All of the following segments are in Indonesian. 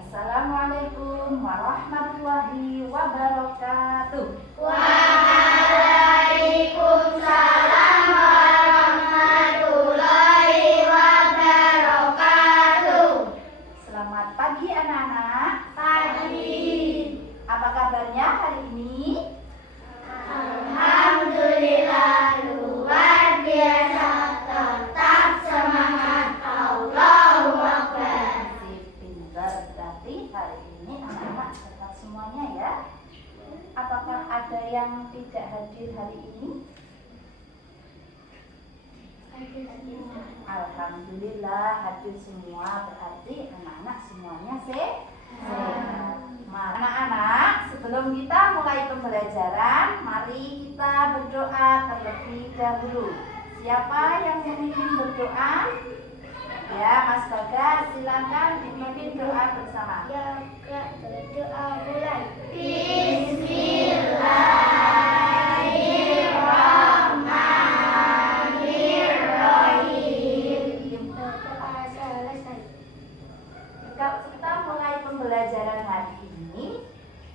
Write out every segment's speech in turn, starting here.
Assalamualaikum warahmatullahi wabarakatuh. Waalaikumsalam warahmatullahi wabarakatuh. Selamat pagi anak-anak. Pagi. Apa kabarnya hari ini? Alhamdulillah luar biasa. Tetap semangat. Allahu Akbar. Pintar, berarti hari ini anak-anak sehat semuanya ya. Apakah ada yang tidak hadir hari ini? Alhamdulillah hadir semua, berarti anak-anak semuanya sehat. Anak-anak, sebelum kita mulai pembelajaran, mari kita berdoa terlebih dahulu. Siapa yang memimpin berdoa? Ya, Mas Bagas, silakan dipimpin doa bersama. Ya, berdoa mulai. Bismillahirrahmanirrahim. Doa selesai. Kita mulai pembelajaran hari ini.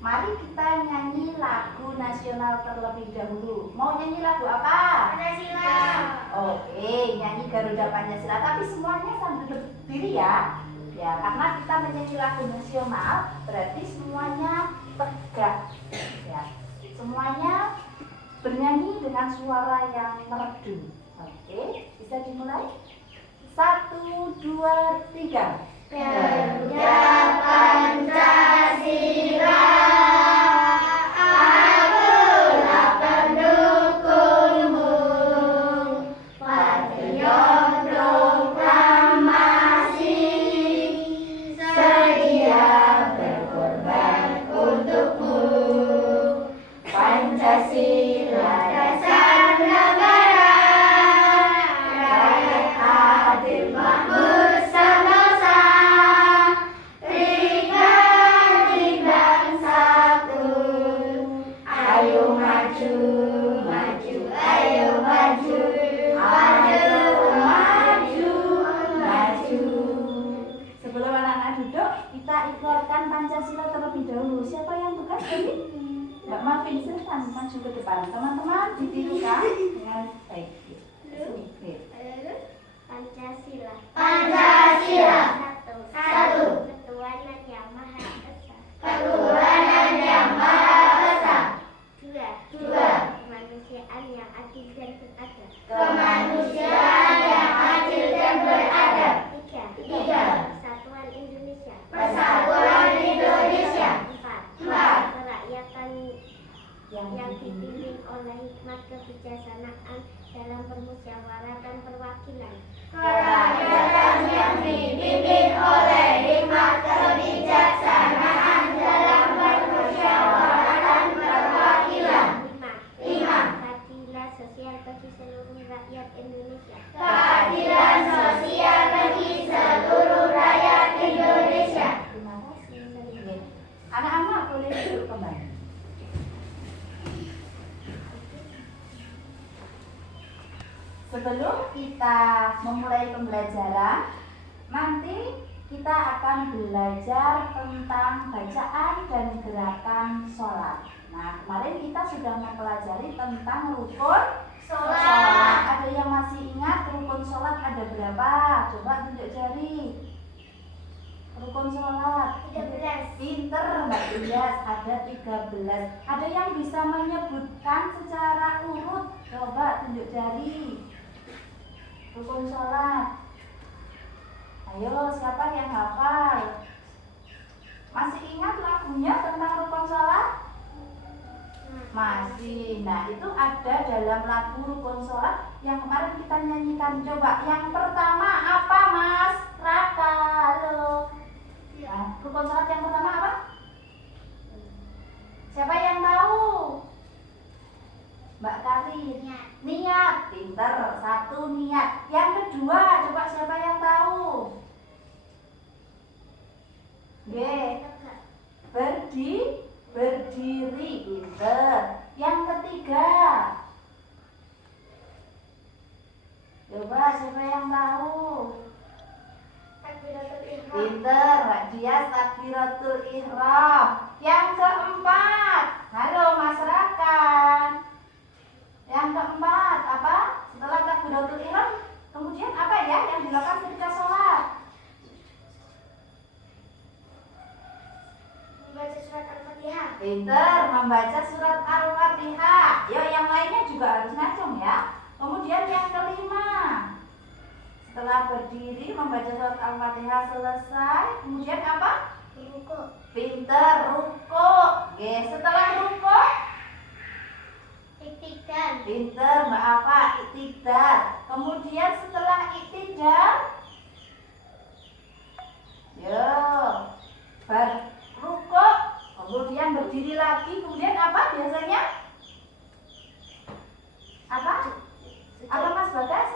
Mari kita nyanyi lagu nasional terlebih dahulu. Mau nyanyi lagu apa? Pancasila. Oke, nyanyi Garuda Pancasila. Tapi semuanya sambil berdiri ya. Ya, karena kita menyanyi lagu nasional, berarti semuanya tegak. Ya, semuanya bernyanyi dengan suara yang merdu. Oke, bisa dimulai? 1, 2, 3. Garuda Pancasila, akulah pendukungmu, patriot proklamasi, sedia berkorban untukmu. Pancasila dasar negara, rakyat adil makmur sentosa, Trigadi bangsaku. Ayo maju, maju, ayo maju, ayo maju, maju. Sebelum anak-anak duduk, kita ikutkan Pancasila terlebih dahulu. Siapa yang tugas tadi? Mbak Mafin, silahkan maju ke depan. Teman-teman didirikan dengan baik. Oke. Pancasila. Pancasila. Satu. Ketuhanan yang Maha Esa. Ketuhanan yang Maha Esa. Dua. Kemanusiaan yang adil dan beradab. Kemanusiaan yang adil dan beradab. Tiga. Persatuan Indonesia. Persatuan Indonesia. Empat. Kerakyatan yang dipimpin oleh hikmat kebijaksanaan dalam permusyawaratan perwakilan. Kerakyatan yang dipimpin oleh hikmat kebijaksanaan dalam permusyawaratan perwakilan. Lima. Keadilan sosial bagi seluruh rakyat Indonesia. Keadilan sosial bagi seluruh rakyat Indonesia. Terima kasih. Anak-anak boleh duduk kembali. Sebelum kita memulai pembelajaran, nanti kita akan belajar tentang bacaan dan gerakan sholat. Nah, kemarin kita sudah mempelajari tentang rukun sholat. Ada yang masih ingat rukun sholat ada berapa? Coba tunjuk jari. Rukun sholat 13. Pinter Mbak Ilyas, ada 13. Ada yang bisa menyebutkan secara urut? Coba tunjuk jari. Rukun sholat. Ayo, siapa yang hafal? Masih ingat lagunya tentang rukun sholat? Masih. Nah, itu ada dalam lagu rukun sholat yang kemarin kita nyanyikan. Coba yang pertama apa, Mas Raka? Halo. Nah, rukun sholat yang pertama apa? Siapa yang tahu? Mbak Kari. Niat. Pinter. Satu, niat. Yang kedua, coba siapa yang tahu? Berdiri. Pinter. Yang ketiga, coba siapa yang tahu? Takbiratul ihram. Pinter, Mbak Dias, takbiratul ihram. Yang keempat, halo Mas Raka. Yang keempat apa? Setelah takbiratul ihram, kemudian apa ya yang dilakukan ketika sholat? Membaca surat Al-Fatihah. Pinter, membaca surat Al-Fatihah. Ya, yang lainnya juga harus ngacung ya. Kemudian yang kelima, setelah berdiri membaca surat Al-Fatihah selesai, kemudian apa? Ruku. Pinter, ruku. Oke, setelah ruku, Iktidal. pinter Mbak Afa, iktidal. Kemudian setelah iktidal, ruku, kemudian berdiri lagi, kemudian apa biasanya? Apa? Apa Mas Bagas?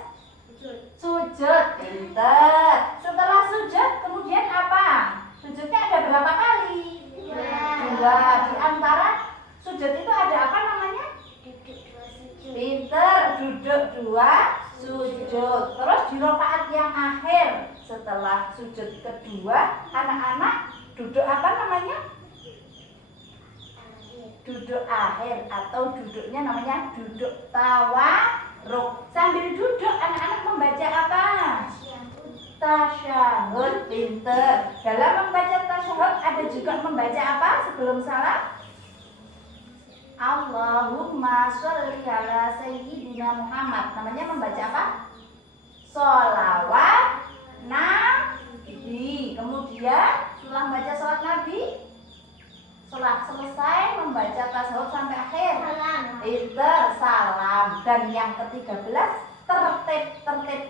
Sujud. Pinter. Setelah sujud, kemudian apa? Sujudnya ada berapa kali? Dua. Di antara sujud itu ada apa namanya? Duduk 2 sujud. Pinter, duduk 2 sujud. Terus di rakaat yang akhir setelah sujud kedua, anak-anak duduk apa namanya? Duduk akhir atau duduknya namanya duduk tawarruk. Sambil duduk anak-anak membaca apa? Tasyahud. Pinter. Dalam membaca tasyahud ada juga membaca apa sebelum salat? Allahumma sholli ala sayyidina Muhammad. Namanya membaca apa? Sholawat Nabi. Kemudian setelah membaca sholawat Nabi, setelah selesai membaca tasyahud sampai akhir, pinter, salam. Dan yang ke-13, tertib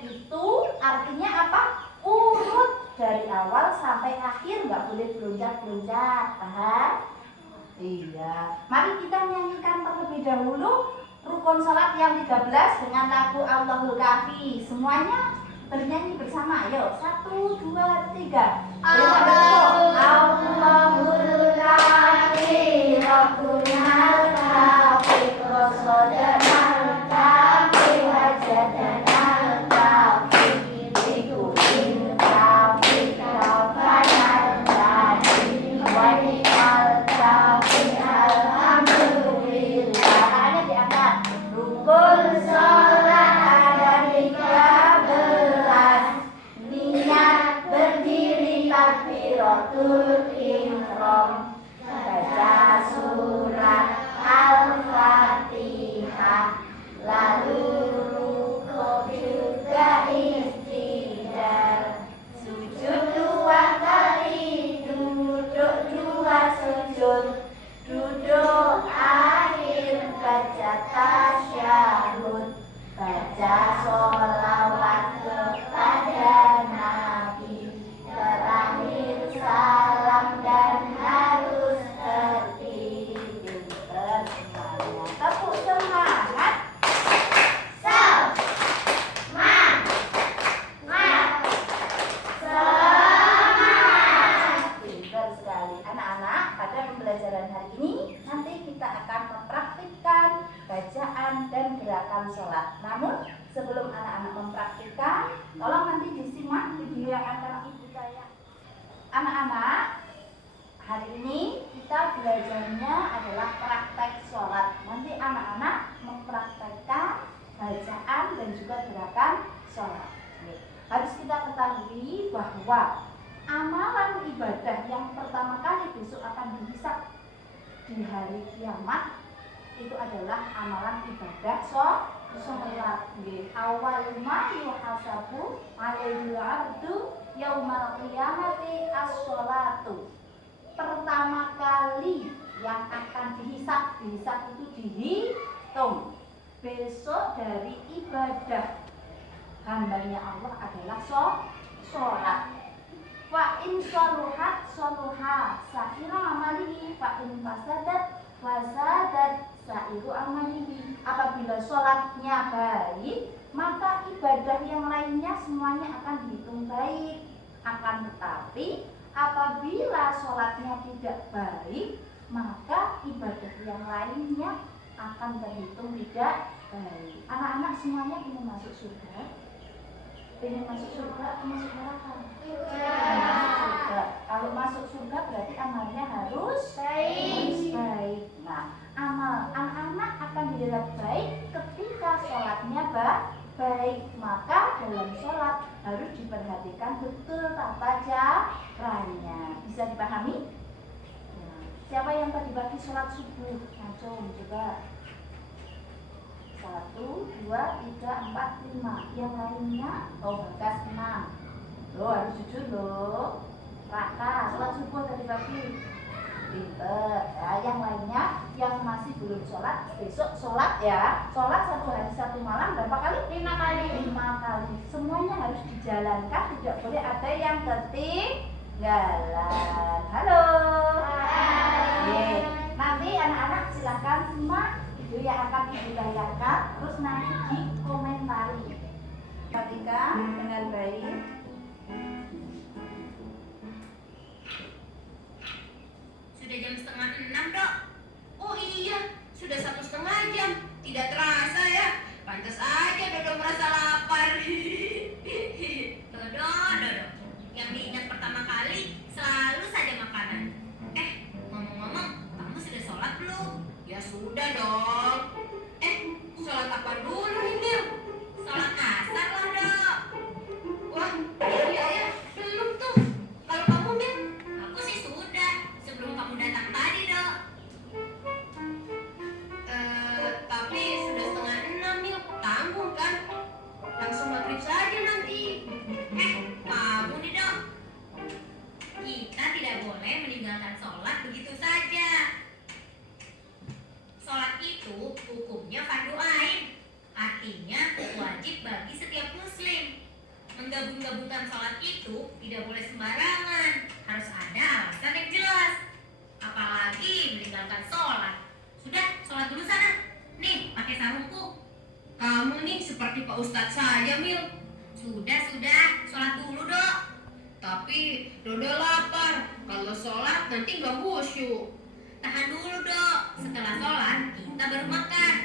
itu artinya apa? Urut dari awal sampai akhir, nggak boleh beluncat-beluncat. Paham? Iya. Mari kita nyanyikan terlebih dahulu rukun salat yang 13 dengan lagu Allahul Kafi. Semuanya bernyanyi bersama. Ayo, 1, 2, 3. Allahul Kafi, Rabbunal Kafi, Rasodanal Kafi, Wajadanal Kafi, Bikulim Kafi, Kafanal Kafi, Wanikal Kafi, Alhamdulillah. Tangannya diangkat. Rukun sholat ada 13. Niat berdiri takbiratul ihram, baca surat Al-Fatihah, lalu ruku juga istidal, sujud 2 kali, duduk 2 sujud, duduk akhir baca tasyahud, baca sholawat kepada Nabi, terakhir salam dan harus berdiri. Pinter semuanya. Tepuk semangat. Pinter sekali anak-anak. Pada pembelajaran hari ini nanti kita akan mempraktikkan bacaan dan gerakan sholat. Namun sebelum anak-anak mempraktikkan, tolong nanti disimak video yang akan ibu tayang. Anak-anak, hari ini kita belajarnya adalah praktek sholat. Nanti anak-anak mempraktekkan bacaan dan juga gerakan sholat. Harus kita ketahui bahwa amalan ibadah yang pertama kali besok akan dihisab di hari kiamat itu adalah amalan ibadah sholat. Awal ma yuhasabu alaihi abdu yaumal qiyamati as-sholatu. Pertama kali yang akan dihisap. Dihisap itu dihitung. Besok dari ibadah hambanya Allah adalah sholat. Fa in sholuhat sholuha sa'iru amalihi fa in fasadat fasadat sa'iru amalihi. Apabila sholatnya baik, maka ibadah yang lainnya semuanya akan dihitung baik. Akan tetapi apabila sholatnya tidak baik, maka ibadah yang lainnya akan terhitung tidak baik. Anak-anak semuanya ingin masuk surga? Ingin masuk surga atau masuk neraka? Surga. Kalau masuk surga berarti amalnya harus baik. Nah, amal anak-anak akan dilihat baik ketika sholatnya baik. Maka dalam sholat harus diperhatikan betul tata caranya. Bisa dipahami? Nah, siapa yang tadi pagi sholat subuh? Langsung coba. 1, 2, 3, 4, 5. Yang lainnya Bagas 6. Loh, harus jujur loh. Raka sholat subuh tadi pagi. Pinter. Nah, yang lainnya yang masih belum sholat, besok sholat ya. Sholat 1 hari 1 malam berapa kali? 5 kali. 5 kali. Semuanya harus dijalankan, tidak boleh ada yang ketinggalan. Halo. Hai. Nanti anak-anak silakan simak video yang akan ibu bayarkan, terus nanti dikomentari. Perhatikan dengan baik. Sudah jam 5:30, Dok. Oh iya, sudah 1,5 jam. Tidak terasa ya. Pantas aja Dodo merasa lapar. Dodo. Yang diingat pertama kali selalu saja makanan. Ngomong-ngomong, kamu sudah sholat belum? Ya sudah dong. Sholat apa dulu nih, Mil? Sholat asar lah, Dok. Wah, iya ya, belum tuh. Kalau kamu, Mil? Aku sih sudah, sebelum kamu datang tadi, Dok. Tapi sudah 5:30, Mil. Tanggung kan? Langsung maghrib saja nanti. Kamu nih, Dok. Kita tidak boleh meninggalkan sholat begitu saja. Sholat itu hukumnya fardu ain, artinya wajib bagi setiap muslim. Menggabung-gabungkan sholat itu tidak boleh sembarangan, harus ada alasan yang jelas. Apalagi meninggalkan sholat. Sudah, sholat dulu sana. Nih, pakai sarungku. Kamu nih seperti Pak Ustadz saja, Mil. Sudah, sholat dulu, Dok. Tapi Dodo lapar. Kalau sholat nanti gak khusyuk. Tahan dulu, Dok. Setelah sholat kita baru makan.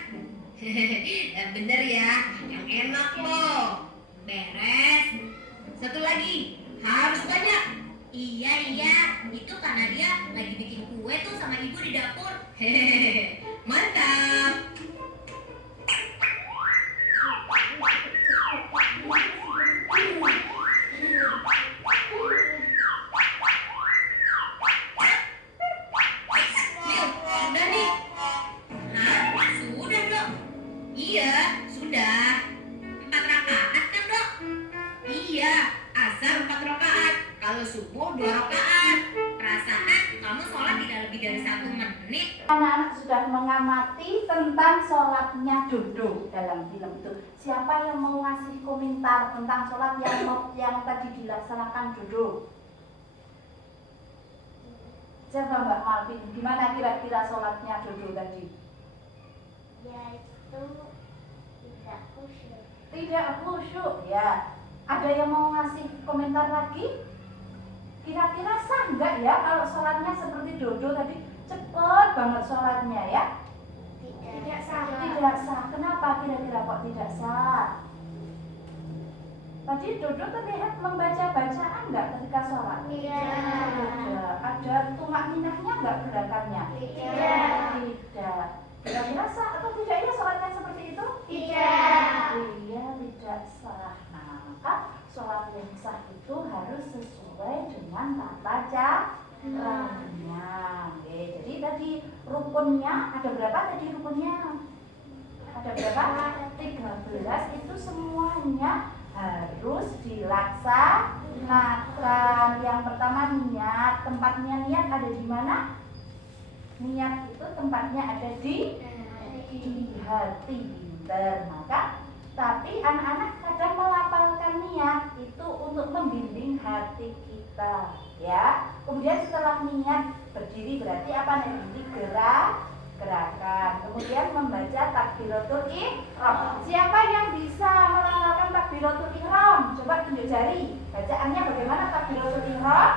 Bener ya, yang enak loh. Beres. Satu lagi, harus banyak. Iya, itu karena dia lagi bikin kue tuh sama ibu di dapur. Mantap. Sudah nih. Hah? Sudah, Dok. Iya, sudah. 4 rakaat kan, Dok? Iya, azhar 4 rakaat. Kalau subuh 2 rakaat. Perasaan kamu sholat tidak lebih dari 1 menit. Anak-anak sudah mengamati tentang sholatnya Dodo dalam film itu. Siapa yang mau ngasih komentar tentang sholat yang tadi dilaksanakan Dodo? Siapa Mbak Malvin? Gimana kira-kira sholatnya Dodo tadi? Ya itu tidak khusyuk. Tidak khusyuk ya. Ada yang mau ngasih komentar lagi? Kira-kira sah nggak ya kalau sholatnya seperti Dodo tadi? Cepet banget sholatnya ya? Tidak sah. Tidak sah. Kenapa kira-kira kok tidak sah? Tadi Dodo terlihat membaca bacaan nggak ketika sholat? Tidak. Ada tumak ninahnya nggak gerakannya? Tidak. Kira-kira sah atau tidak ya sholatnya seperti itu? Tidak. Iya, tidak sah. Nah, maka sholat yang sah itu harus sesuai dengan tata caranya. Jadi tadi rukunnya ada berapa tadi rukunnya? Ada berapa? 13 itu semuanya harus dilaksanakan. Yang pertama niat. Tempatnya niat ada di mana? Niat itu tempatnya ada di hati, pinter. Maka tapi anak-anak kadang melafalkan niat itu untuk membimbing hati kita, ya. Kemudian setelah niat berdiri berarti apa nanti gerakan. Kemudian membaca takbiratul ihram. Siapa yang bisa melafalkan takbiratul ihram? Coba tunjuk jari. Bacaannya bagaimana takbiratul ihram?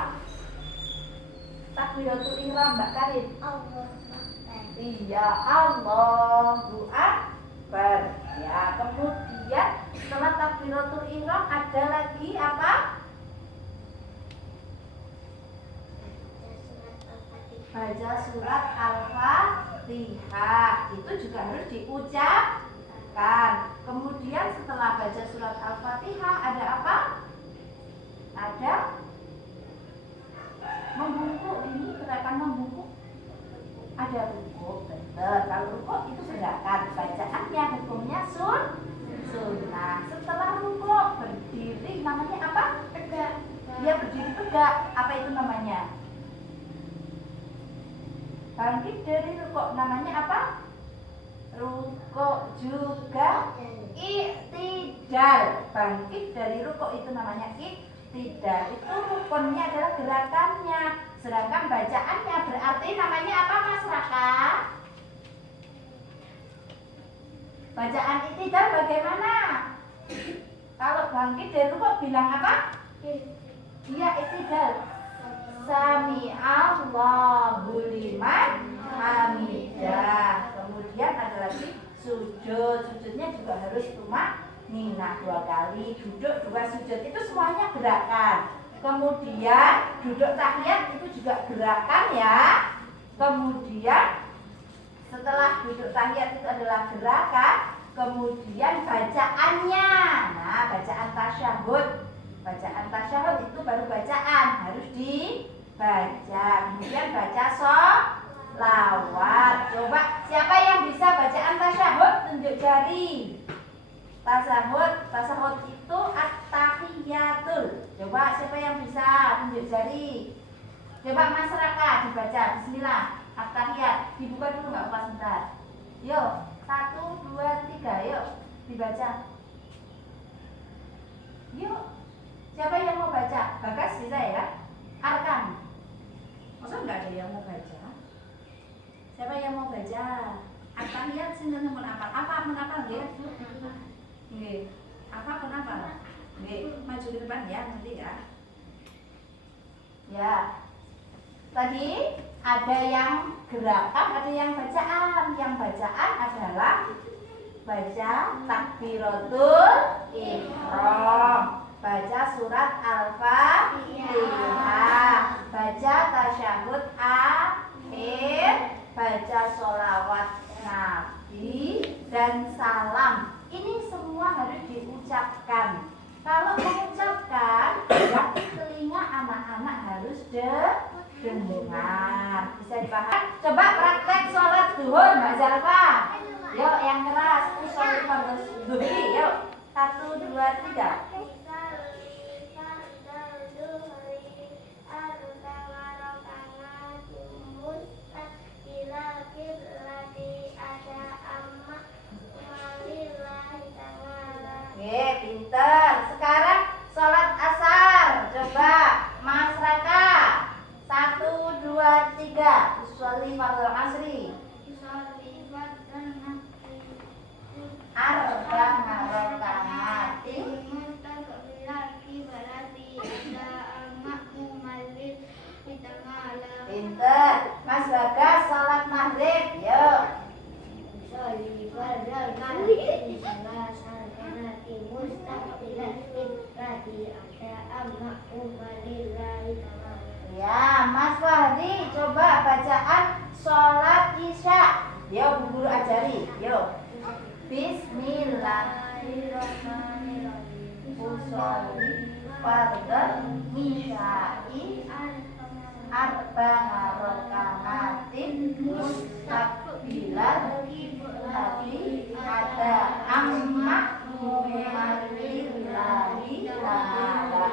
Takbiratul ihram, Mbak Karin. Iya, Allahu Akbar. Ya, kemudian setelah takbiratul ihram ada lagi apa? Baca surat Al-Fatihah. Itu juga harus diucapkan. Kemudian setelah baca surat Al-Fatihah ada apa? Ada membungkuk. Ini gerakan membungkuk. Ada rukuk, betul. Kalau rukuk itu gerakan, bacaannya hukumnya sunnah. Setelah rukuk berdiri namanya apa? Tegak. Dia berdiri tegak. Apa itu namanya? Bangkit dari rukuk namanya apa? Rukuk juga i'tidal. Bangkit dari rukuk itu namanya i'tidal. Itu rukunnya adalah gerakannya. Sedangkan bacaannya berarti namanya apa, Mas Raka? Bacaan i'tidal bagaimana? Kalau bangkit dari rukuk bilang apa? Iya, i'tidal. Sami Allahu liman hamidah. Kemudian ada lagi sujud. Sujudnya juga harus tumaninah 2 kali. Duduk 2 sujud. Itu semuanya gerakan. Kemudian duduk tahiyat itu juga gerakan, ya. Kemudian setelah duduk tahiyat itu adalah gerakan. Kemudian bacaannya. Nah, bacaan tasyahud. Bacaan tasyahud itu baru bacaan, harus dibaca. Kemudian baca sholawat. Coba siapa yang bisa bacaan tasyahud? Tunjuk jari. Tasyahud itu at-tahiyatul. Coba siapa yang bisa? Tunjuk jari. Coba Mas Raka dibaca. Bismillah. At-tahiyat. Dibuka dulu nggak pas sebentar. Yuk, 1, 2, 3. Yuk, dibaca. Yuk. Siapa yang mau baca? Bagas bisa ya? Arkan. Masa nggak ada yang mau baca? Siapa yang mau baca? Arkan lihat sini pun apa? Apa pun apa dia? Nggih. Apa pun apa? Nggih. Maju ke depan ya nanti ya. Ya. Tadi ada yang gerakan, ada yang bacaan. Yang bacaan adalah baca takbiratul ihram. Baca surat Al-Fatihah, baca tasyahud akhir, baca sholawat Nabi, dan salam. Ini semua harus diucapkan. Kalau mengucapkan, berarti telinga anak-anak harus dengar. Bisa dipahami? Coba praktek sholat duhur, Mbak Zalfa. Yuk, yang keras. Sholat duhur. Yuk, 1, 2, 3. Oke, pinter. Sekarang sholat asar. Coba Mas Raka. 1, 2, 3. Usolli fardhu asri. Arba'a raka'atin. Pinter. Mas Bagas sholat maghrib. Yuk. Ya, Mas Fahri, coba bacaan sholat isya. Yuk, Bu Guru ajari. Yuk. Bismillahirrahmanirrahim. Usolli fardhu isya'i arba'a raka'atin mustaqbilal qiblat ada amma lillahi ta'ala.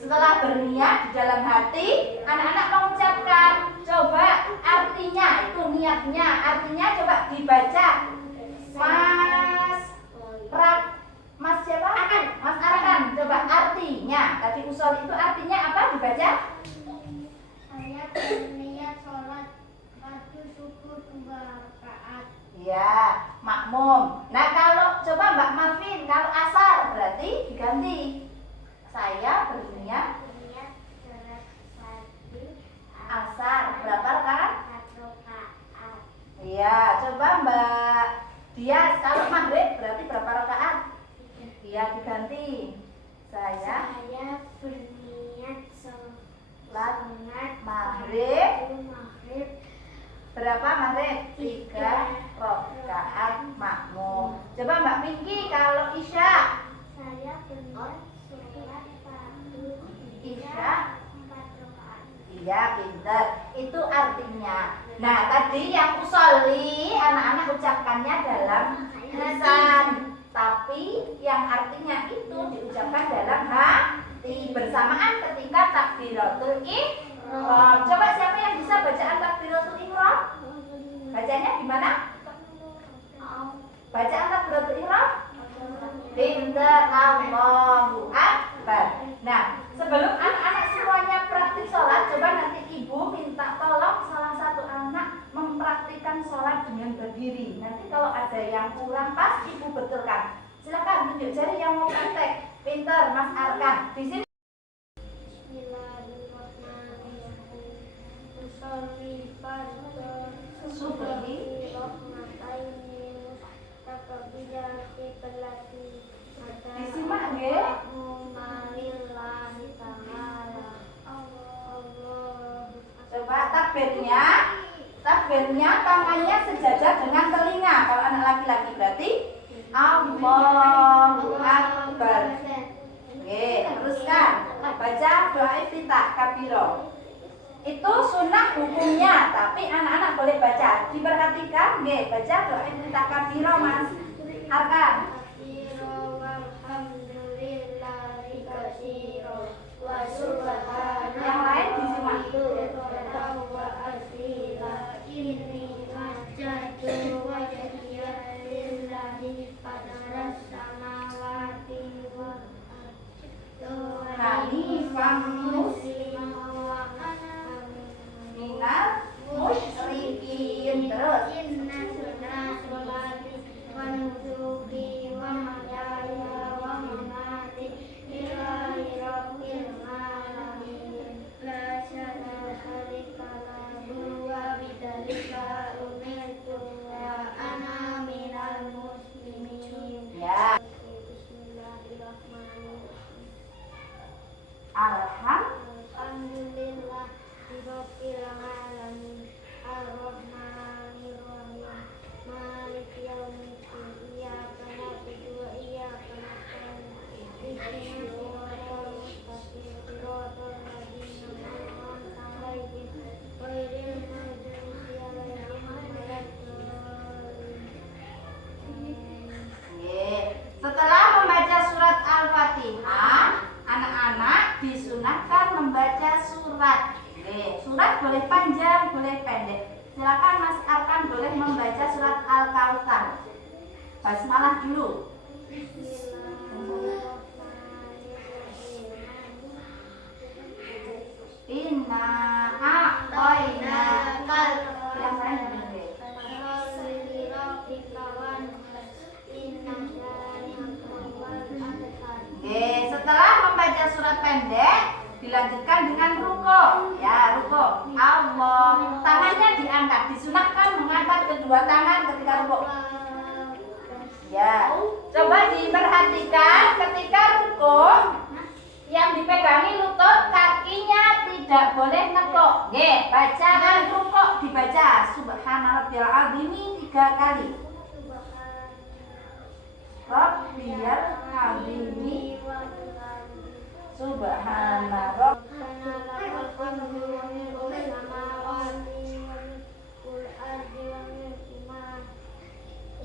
Setelah berniat di dalam hati, anak-anak mengucapkan. Coba artinya itu niat makmum. Nah kalau coba Mbak Malvin, kalau asar berarti diganti. Saya berniat Niat sholat pagi asar berapa rakaat? 4 rakaat. Iya, coba Mbak Dias, kalau maghrib berarti berapa rakaat? Iya, diganti. Saya berniat sholat sholat maghrib. maghrib Berapa maghrib? 3 rakaat makmum. Coba Mbak Pinky, kalau isya? saya berniat sholat pagi Isya? 4 rakaat. Iya, pinter. Itu artinya. Nah, tadi yang usolli anak-anak ucapkannya dalam lisan, tapi yang artinya itu diucapkan dalam hati bersamaan ketika takbiratul ihram. Coba siapa yang bisa bacaan takbiratul ihram? Bacanya gimana? Bacaan takbiratul ihram? Pinter, Allahu Akbar. Nah, sebelum anak-anak semuanya praktik sholat, coba nanti ibu minta tolong salah satu anak mempraktikkan sholat dengan berdiri. Nanti kalau ada yang kurang pas, ibu betulkan. Silakan tunjuk jari yang mau praktek. Pinter, Mas Arkan. Di sini. Bismillahirrahmanirrahim. Usolli fardhu Subhi. Disimak nggih. Coba takbirnya. Takbirnya tangannya sejajar dengan telinga. Kalau anak laki-laki berarti Allahu Akbar. Oke, teruskan. Baca doa iftitah kabiro. Itu sunnah hukumnya, tapi anak-anak boleh baca. Diperhatikan, nggih, baca doa iftitah kabiro, Mas Arkan. Yang lain disimak. Hanifan muslim minal musyrikin. Terus ya. Alhamdulillah rabbil alamin arrahmanirrahim maliki yaumiddin iyyaka na'budu wa iyyaka nasta'in ihdinas siratal mustaqim siratal ladzina an'amta 'alaihim ghairil maghdubi 'alaihim waladdallin. Setelah membaca surat Al-Fatihah, anak-anak disunahkan membaca surat. Surat boleh panjang, boleh pendek. Silakan Mas Arkan boleh membaca surat Al-Kautsar. Basmalah dulu. Inna a'tainakal. Yang lain boleh. Setelah membaca surat pendek, dilanjutkan dengan ruko. Ya, ruko. Allah. Tangannya diangkat. Disunahkan mengangkat kedua tangan ketika ruko. Ya. Coba diperhatikan ketika ruko, yang dipegangi lutut, kakinya tidak boleh nekuk. Bacaan ruko dibaca Subhanarabbiyal azimi 3 kali. Rabbiyal azimi. Subhanallah.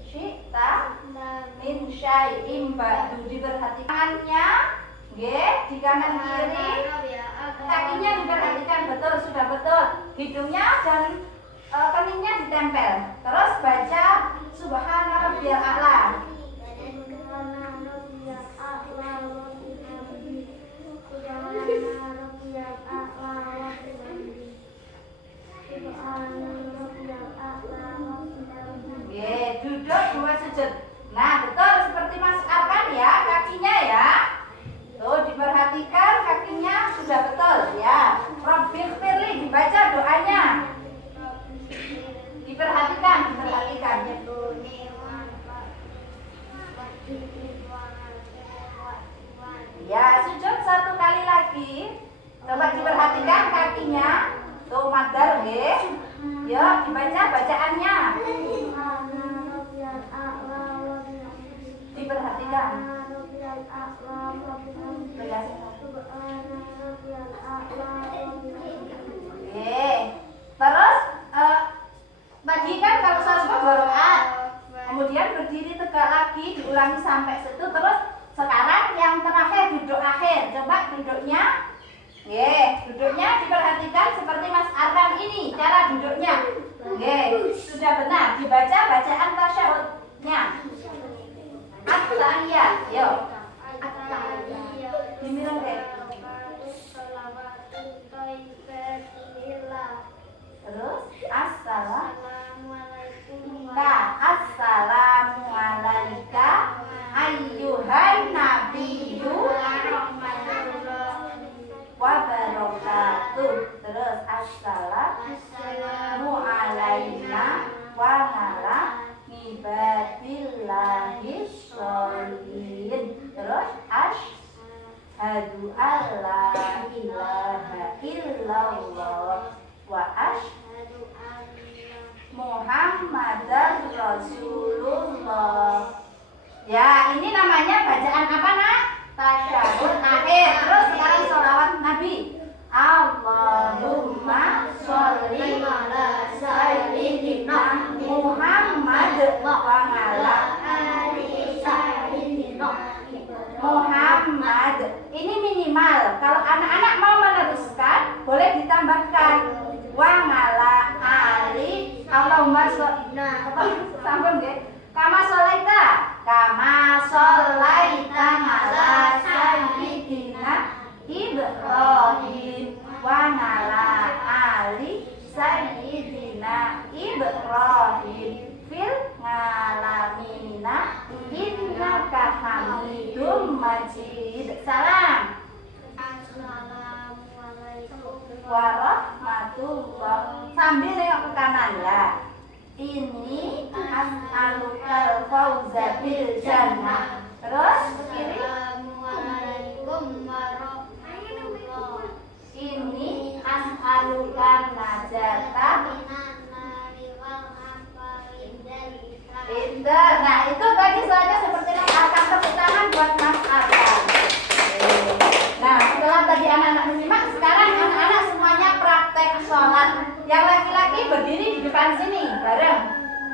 Syita min syai'in ba'du. Diperhatikannya, di kanan kiri, kakinya diperhatikan betul, sudah betul. Hidungnya dan keningnya ditempel. Terus baca Subhanarabbiyal a'la. Duduk 2 sujud sujud. Nah, betul seperti Mas Arkan ya, kakinya ya. Tuh diperhatikan kakinya sudah betul ya. Rabbil firli dibaca doanya. Diperhatikan. Ya, sujud satu kali lagi. Coba diperhatikan kakinya. Tuh madar nggih. Yuk dibaca bacaannya. Diperhatikan. Oke. Terus tadi kan kalau sholat berdoa, kemudian berdiri tegak lagi, diulangi sampai situ. Terus sekarang yang terakhir duduk akhir. Coba duduknya. Duduknya diperhatikan seperti Mas Arkan ini cara duduknya. Sudah benar. Dibaca bacaan tasyahudnya. At-tahiyat. Yuk. Dimireng deh. Terus assalamu alaika ayyuhan nabiyyu wa barakatuh. Terus assalamu alaina wa ala ibadillahis sholihin. Terus asyhadu alla ilaha illallah wa asyhadu Muhammadar Rasulullah. Ya, ini namanya bacaan apa, Nak? Tasyahud akhir. Terus sekarang sholawat Nabi. Allahumma sholli ala sayyidina Muhammad wa ala ali sayyidina Muhammad. Ini minimal. Kalau anak-anak mau meneruskan, boleh ditambahkan wa ala ali. Allahumma sholli. Sampun nggih. Kama sholaita ala sayyidina Ibrahim wa ala ali sayyidina Ibrahim fil alamina innaka hamidum majid. Salam. Assalamualaikum warahmatullah. Sambil nengok ke kanan ya. Ini as'alukal fauza bil jannah. Terus kiri. Assalamualaikum warahmatullah. Ini as'alukan najata minan nari wal afali dari. Nah, itu tadi soalnya seperti akan tepuk tangan buat Mas Arkan. Nah, setelah tadi anak-anak menyimak, sekarang anak-anak semuanya praktek sholat. Yang laki-laki berdiri di depan sini bareng.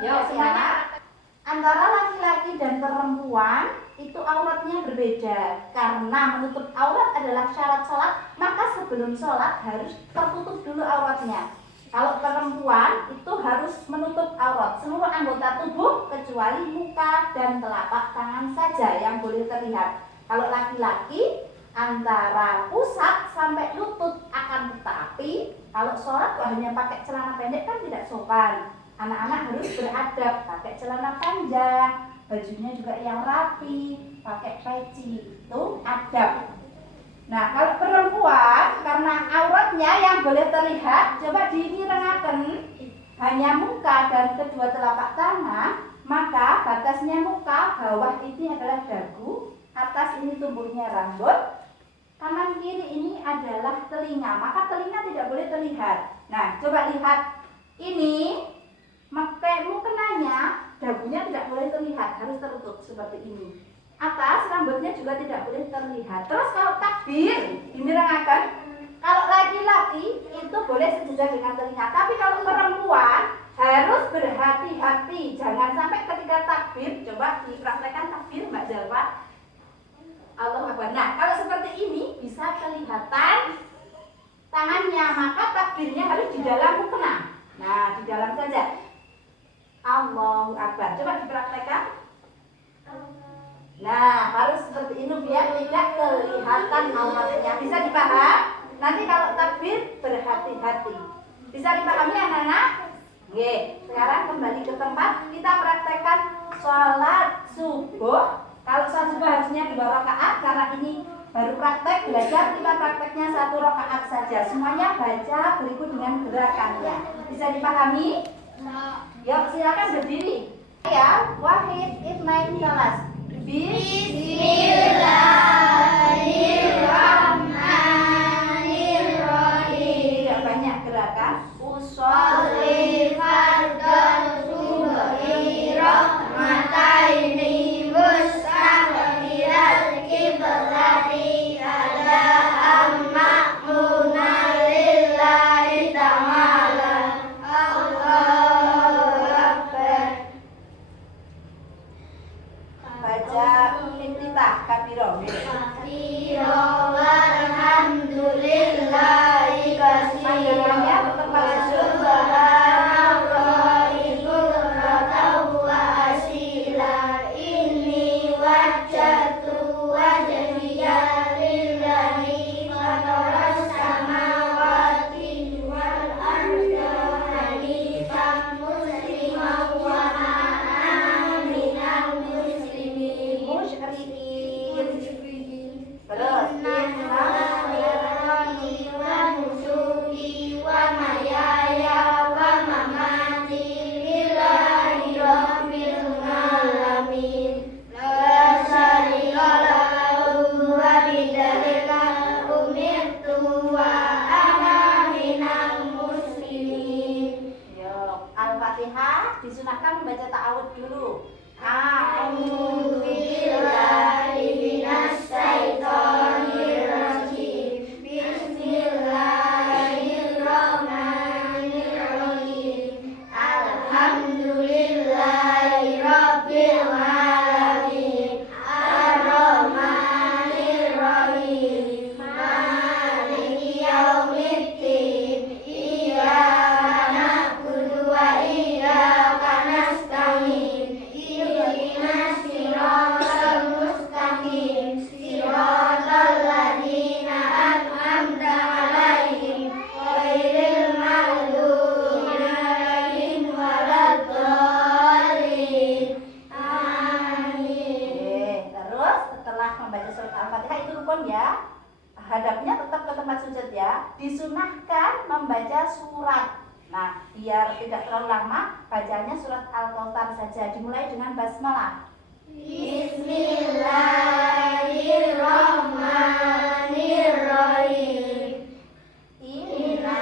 Yuk semuanya. Antara laki-laki dan perempuan itu auratnya berbeda. Karena menutup aurat adalah syarat sholat, maka sebelum sholat harus tertutup dulu auratnya. Kalau perempuan itu harus menutup aurat seluruh anggota tubuh kecuali muka dan telapak tangan saja yang boleh terlihat. Kalau laki-laki antara pusat sampai lutut, akan tetapi kalau sholat hanya pakai celana pendek kan tidak sopan. Anak-anak harus beradab, pakai celana panjang, bajunya juga yang rapi, pakai peci, itu adab. Nah, kalau perempuan karena auratnya yang boleh terlihat, coba dimirengkan hanya muka dan kedua telapak tangan, maka batasnya muka, bawah ini adalah dagu, atas ini tumbuhnya rambut, kanan kiri ini adalah telinga, maka telinga tidak boleh terlihat. Nah, coba lihat ini, mukenanya, dagunya tidak boleh terlihat, harus tertutup seperti ini. Atas rambutnya juga tidak boleh terlihat. Terus kalau takbir, dimirengkan, kalau laki-laki itu boleh sejajar dengan telinga, tapi kalau perempuan harus berhati-hati, jangan sampai ketika takbir, coba dipraktekkan takbir Mbak Jalwa. Allahu Akbar. Nah, kalau seperti ini bisa kelihatan tangannya, maka takbirnya harus di dalam mukena. Nah, di dalam saja. Allahu Akbar. Coba dipraktekkan. Nah, harus seperti ini biar tidak kelihatan auratnya. Bisa dipaham? Nanti kalau takbir berhati-hati. Bisa dipahami anak-anak? Oke, sekarang kembali ke tempat, kita praktekkan sholat subuh. Kalau sholat subuh harusnya 2 rakaat, karena ini baru praktek belajar, kita prakteknya 1 rakaat saja. Semuanya baca berikut dengan gerakannya. Bisa dipahami? Yuk silakan berdiri. Ya, wahid, itnain, salas. Bismillahirrahmanirrahim. Tidak banyak gerakan. Usolli fardhu subhi rahmataini mustaqbilal qiblati ada ammakmuna lillahi ta'ala. Allahu Akbar. Baca iftitah kabiro. Alhamdulillahi katsiran wa subhanallahi bukratan wa asila. Inni wajjahtu wajhiya lillahi fataras samawati wal arda hanifan musliman wa ana minal muslimin musyrikin. Terus Al-Fatihah disunahkan membaca ta'awudz dulu. A'udzu billahi minasy syaithanir rajim. Bismillahirrahmanirrahim. Alhamdulillahi rabbil alamin. Ar-Rahmanir Rahim. Maliki yaumiddin. Iyyaka na'budu wa iyyaka nasta'in. Ihdinas siratal mustaqim. Siratal ladzina an'amta 'alaihim ghairil maghdubi 'alaihim waladdallin. Amin. Terus setelah membaca surat Al-Fatihah itu rukun ya. Hadapnya tetap ke tempat sujud ya. Disunahkan membaca surat. Nah, biar tidak terlalu lama, bacanya surat Al-Kautsar saja. Dimulai dengan basmalah. Bismillahirrahmanirrahim. Inna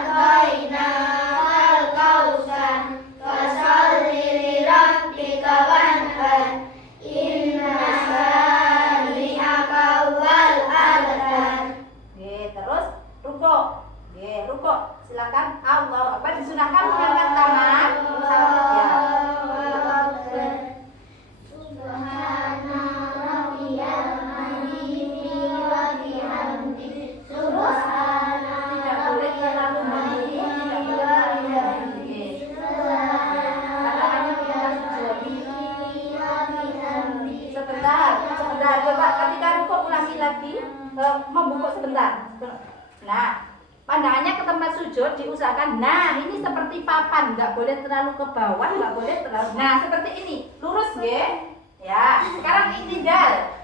a'tainakal kautsar fasholli lirabbika wanhar. Inna shani'aka wal abtar. Terus rukuk. Rukuk. Silakan. Allah Akbar. Disunahkan mengangkat tangan. Ya. Sebentar, coba ketika rukuk ulangi lagi, membungkuk sebentar. Nah, pandangannya ke tempat sujud diusahakan. Nah, ini seperti papan, nggak boleh terlalu ke bawah, nggak boleh terlalu. Nah, seperti ini, lurus ya. Ya, sekarang i'tidal.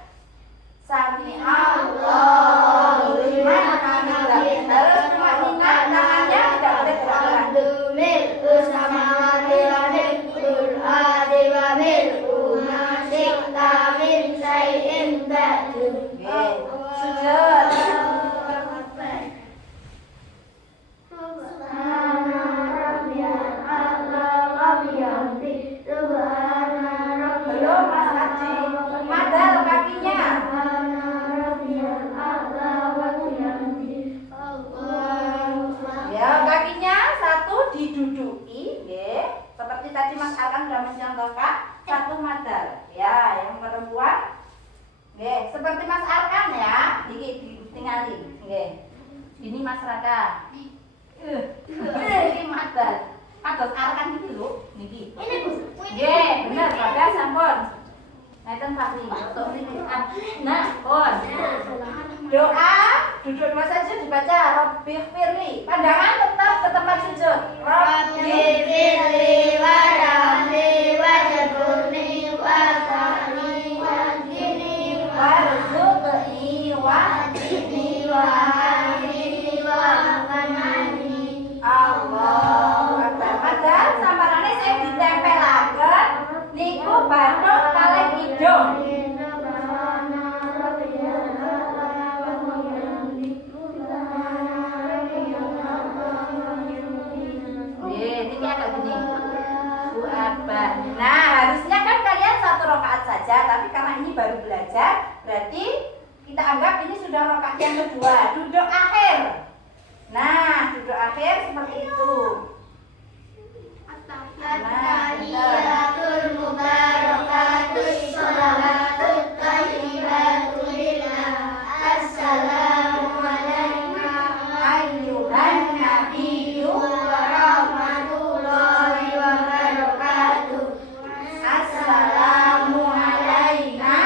Sami Allahu liman hamidah. Terus tumanina, tangannya tidak boleh terlalu. Mil'u samawati wa mil'ul ardi wa mil'u ma syi'ta min syai'in ba'du. Sujud. Belum Mas Haji. Madal kakinya. Ya, kakinya satu diduduki, ya. Seperti tadi Mas Arkan sudah mencontohkan, satu madal. Ya, yang perempuan, ya. Seperti Mas Arkan ya, ditinggali, ya. Ini Mas Raka. Ini madal. Kados Arkan gitu loh, niki. Ini Gus. Ya, benar, bagas sampun. Ngeten Fakri, untuk titipan. Nah, pun. Doa duduk dua saja dibaca Rabbi firli. Pandangan tetap ke tempat sujud. Rabbi firli wa rahmi wa Dong. Ini agak gini. Nah, harusnya kan kalian 1 rakaat saja, tapi karena ini baru belajar, berarti kita anggap ini sudah rakaat yang kedua. Duduk akhir. Nah, duduk akhir seperti itu. At-tahiyatul mubarakatus sholawatut thayyibatun lillah. Assalamu alayka Ayyuhan nabiyyu wa rahmatullahi wa barakatuh. Assalamu alaina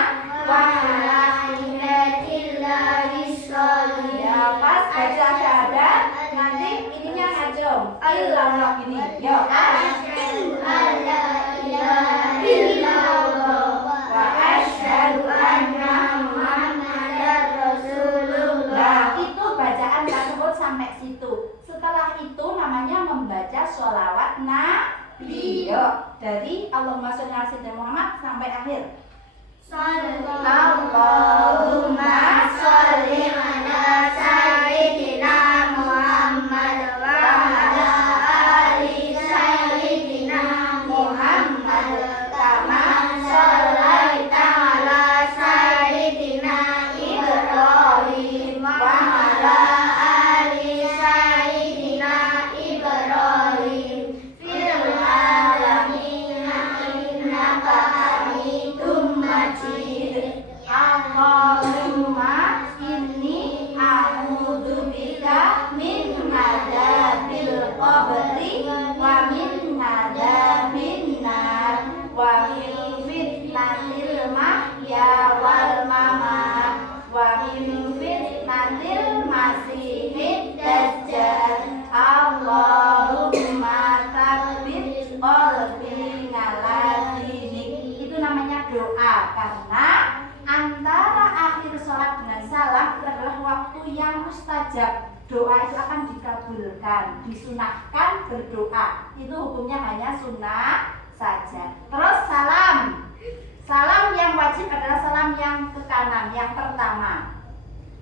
wa ala ibadillahi sholihin. Ya, pas baca syahadat nanti ininya ngajong. Allah gini. Yo, Asyhadu an la ilaha illallah wa asyhadu anna Muhammadar Rasulullah. Nah, itu bacaan tasawuf sampai situ. Setelah itu namanya membaca sholawat Nabi. Yuk, dari Allahumma sholli ala sayyidina Muhammad sampai akhir. Allahumma sholli ala sayyidina Muhammad wa ala ali sayyidina Muhammad kama shallaita ala sayyidina Ibrahim wa ala ali sayyidina Ibrahim fil alamin innaka hamidum majid. Allahumma inni a'udzubika min adzabil qabri wa min adzabin nar wa min fitnatil mahya wal mamat wa min fitnatil masiihid dajjal. Allahumma tsabbit qalbi ala dinik. Itu namanya doa karena antara akhir sholat dengan salam itu adalah waktu yang mustajab. Doa itu akan dikabulkan, disunahkan berdoa. Itu hukumnya hanya sunnah saja. Terus salam. Salam yang wajib adalah salam yang ke kanan, yang pertama.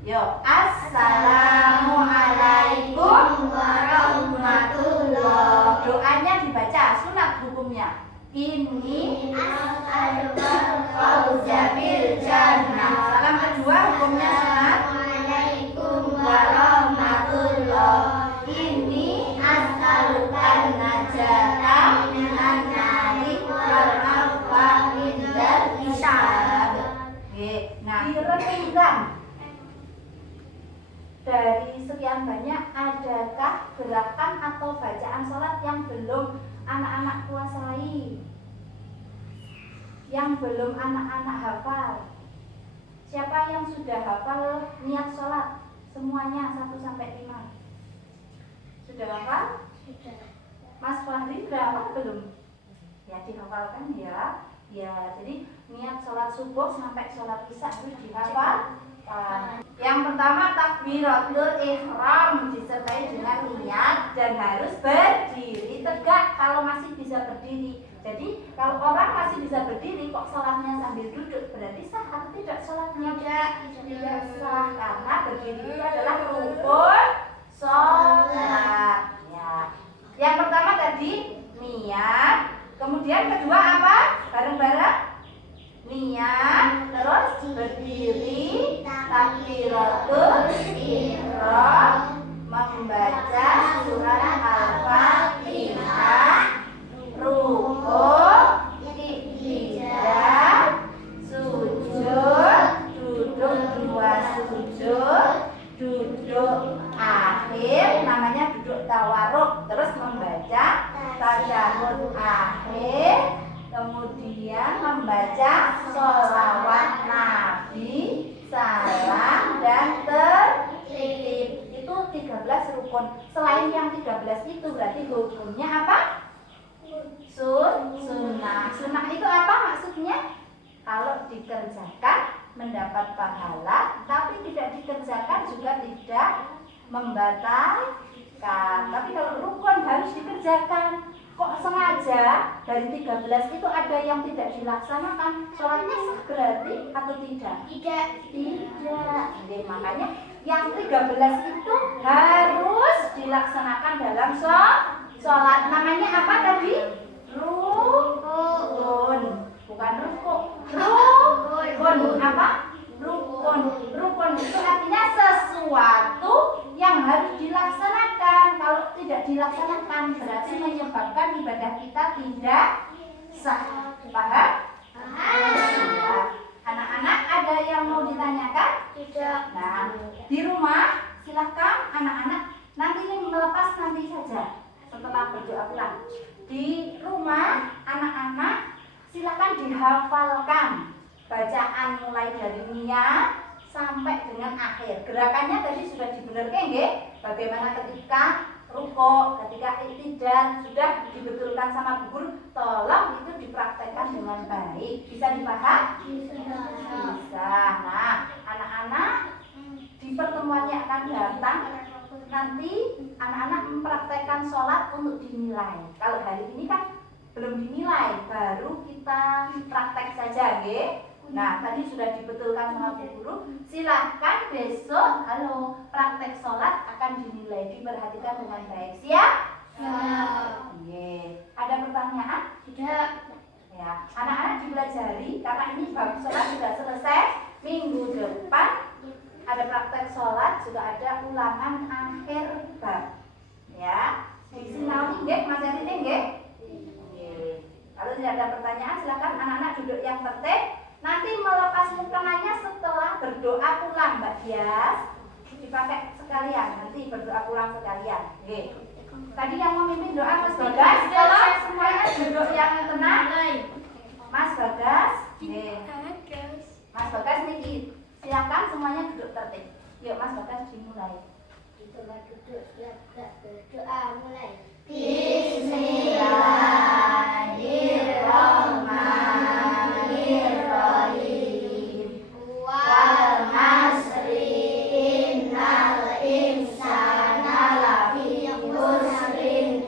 Yo, assalamualaikum warahmatullah. Doanya dibaca, sunat hukumnya. Ini As'alukal fawza bil jannah. salam kedua hukumnya sunat. Assalamualaikum warahmatullah. Ini as'alukan najata minan nari wal afwa indal hisab. Nah, kira-kira dari sekian banyak adakah gerakan atau bacaan sholat yang belum anak-anak kuasai, yang belum anak-anak hafal? Siapa yang sudah hafal niat sholat semuanya 1 sampai 5? Sudah hafal? Sudah. Mas Fahri sudah hafal belum? Ya dihafalkan ya. Ya, jadi niat sholat subuh sampai sholat isya harus dihafal. Yang pertama takbiratul ihram disertai dengan niat dan harus berdiri tegak kalau masih bisa berdiri. Jadi kalau orang masih bisa berdiri kok sholatnya sambil duduk, berarti sah atau tidak sholatnya? Tidak sah karena berdiri itu adalah rukun sholat. Ya. Yang pertama tadi niat, kemudian kedua apa? Bareng-bareng niat, terus berdiri, takbiratul ihram, membaca surat Al-Fatihah, rukuk, iktidal, sujud, duduk 2 sujud, duduk akhir namanya duduk tawarruk, terus membaca tasyahud akhir, kemudian membaca sholawat Nabi, salam dan tertib. Itu 13 rukun. Selain yang 13 itu berarti hukumnya apa? Sunnah. Sunnah itu apa maksudnya? Kalau dikerjakan mendapat pahala, tapi tidak dikerjakan juga tidak membatalkan. Tapi kalau rukun harus dikerjakan. kok sengaja dari 13 itu ada yang tidak dilaksanakan, sholatnya sah berarti atau tidak? Tidak. Tidak. Jadi, makanya yang 13 itu harus dilaksanakan dalam sholat. Namanya apa tadi? Rukun. Bukan rukuk. Rukun. Apa? Rukun. Rukun itu artinya sesuatu yang harus dilaksanakan. Kalau tidak dilaksanakan berarti menyebabkan ibadah kita tidak sah. Paham? Ya. Anak-anak ada yang mau ditanyakan? Tidak. Nah, di rumah silakan anak-anak nanti melepas nanti saja setelah berdoa pulang. Di rumah anak-anak silakan dihafalkan bacaan mulai dari Nia sampai dengan akhir. Gerakannya tadi sudah dibenarkan nggih? Bagaimana ketika rukuk, ketika iktidal sudah dibetulkan sama Bu Guru. Tolong itu dipraktekkan dengan baik. Bisa dipaham? Bisa. Nah, anak-anak di pertemuannya akan datang nanti anak-anak mempraktekkan sholat untuk dinilai. Kalau hari ini kan belum dinilai, baru kita praktek saja, nggih. Nah, tadi sudah dibetulkan sama Bu Guru. Silahkan besok, praktek sholat akan dinilai, diperhatikan dengan baik. Siap? Oke. Ada pertanyaan? Tidak. Ya, anak-anak dipelajari karena ini bab sholat sudah selesai. Minggu depan ada praktek sholat, juga ada ulangan akhir bab. Ya, disinau nggih, Mas Eri nggih? Kalau tidak ada pertanyaan, silakan anak-anak duduk yang tertib. Nanti melepas mukenanya setelah berdoa pulang, Mbak Dias. Dipakai sekalian, nanti berdoa pulang sekalian. Oke. Tadi yang memimpin doa Mas Bagas, tolong semuanya duduk yang tenang. Mas Bagas, Mas Bagas nih, silakan semuanya duduk tertib. Yuk Mas Bagas dimulai. Kita duduk siap berdoa mulai. Bismillahirrahmanirrahim. Wal asri innal insana lafi khusrin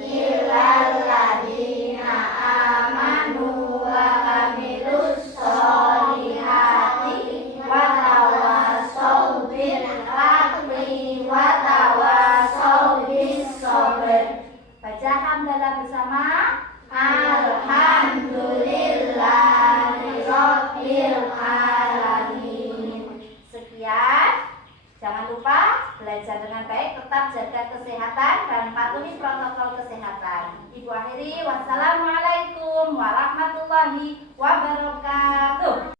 illal ladzina amanu wa amilus sholihati wa tawassaw bil haqqi wa tawassaw bis sabr. Baca hamdalah bersama. Alhamdulillahirabbil alamin. Sekian. Jangan lupa belajar dengan baik, tetap jaga kesehatan dan patuhi protokol kesehatan. Ibu akhiri, wassalamualaikum warahmatullahi wabarakatuh.